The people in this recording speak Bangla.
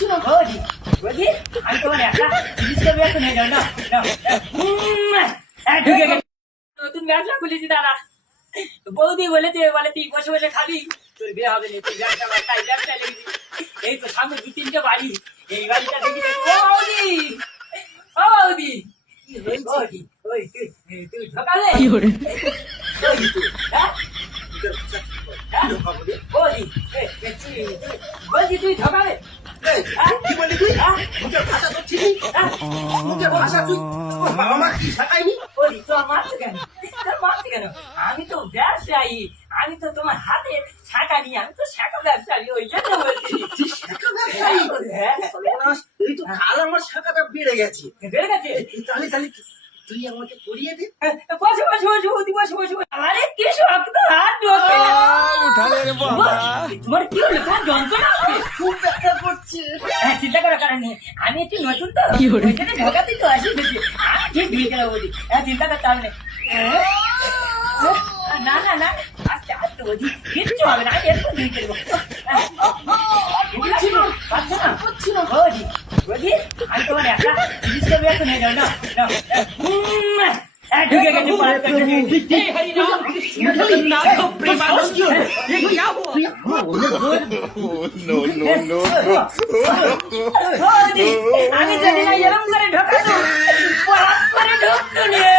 বৌদি বৌদি আমি তোমার একটা জিনিসটা বের করে নাও না ঢুকে গেছে নতুন ব্যবসা খুলেছি দাদা বৌদি বলেছে বলে তুই বসে বসে খাবি তোর বিয়ে হবে না তুই ব্যবসা কর তাই ব্যবসা লেগেছি এই তো সামনে 2-3টে বাড়ি এই বাড়িটা দেখি ও বৌদি ও বৌদি বৌদি ওই তুই ঢোকালে কি করে ওই তুই হ্যাঁ বৌদি বৌদি তুই ঢোকালে কি বললি তুই মুখের ভাষা তো ঠিক মুখের ভাষা তুই বাবা মা কি শেখায়নি বৌদি তোর মারছে কেন তোর মারছে কেন আমি তো ব্যবসায়ী আমি তো তোমার হাতে শাখা নিয়ে আমি তো শাখা ব্যবসায়ী ওই জন্য বলছি তুই শেখা ব্যবসায়ী হ্যাঁ এই তো কাল আমার শেখাটা বেড়ে গেছে বেড়ে গেছে তাহলে তাহলে তুই আমাকে পড়িয়ে দে বসে বসে বসে বৌদি বসে বসে আরে কি শক্ত হাত ঢোকে উঠালে রে বাবা তোমার কি হলো তোমার যন্ত্রণা হচ্ছে খুব ব্যথা করছে হ্যাঁ চিন্তা করার কারণ নেই আমি একটু নতুন তো ওইখানে ঢোকাতেই তো আসি বেশি আমি ঠিক ঢুকে গেল বৌদি হ্যাঁ চিন্তা করতে হবে না না না না আস্তে আস্তে বৌদি কিচ্ছু হবে না আমি একটু ঢুকে দেবো পাচ্ছ না বৌদি বৌদি আমি তোমার একটা জিনিসটা বের করে নাও না ঢুকে গেছে আমি জানি না এরকম করে ঢোকাতো করে ঢুকতো নিয়ে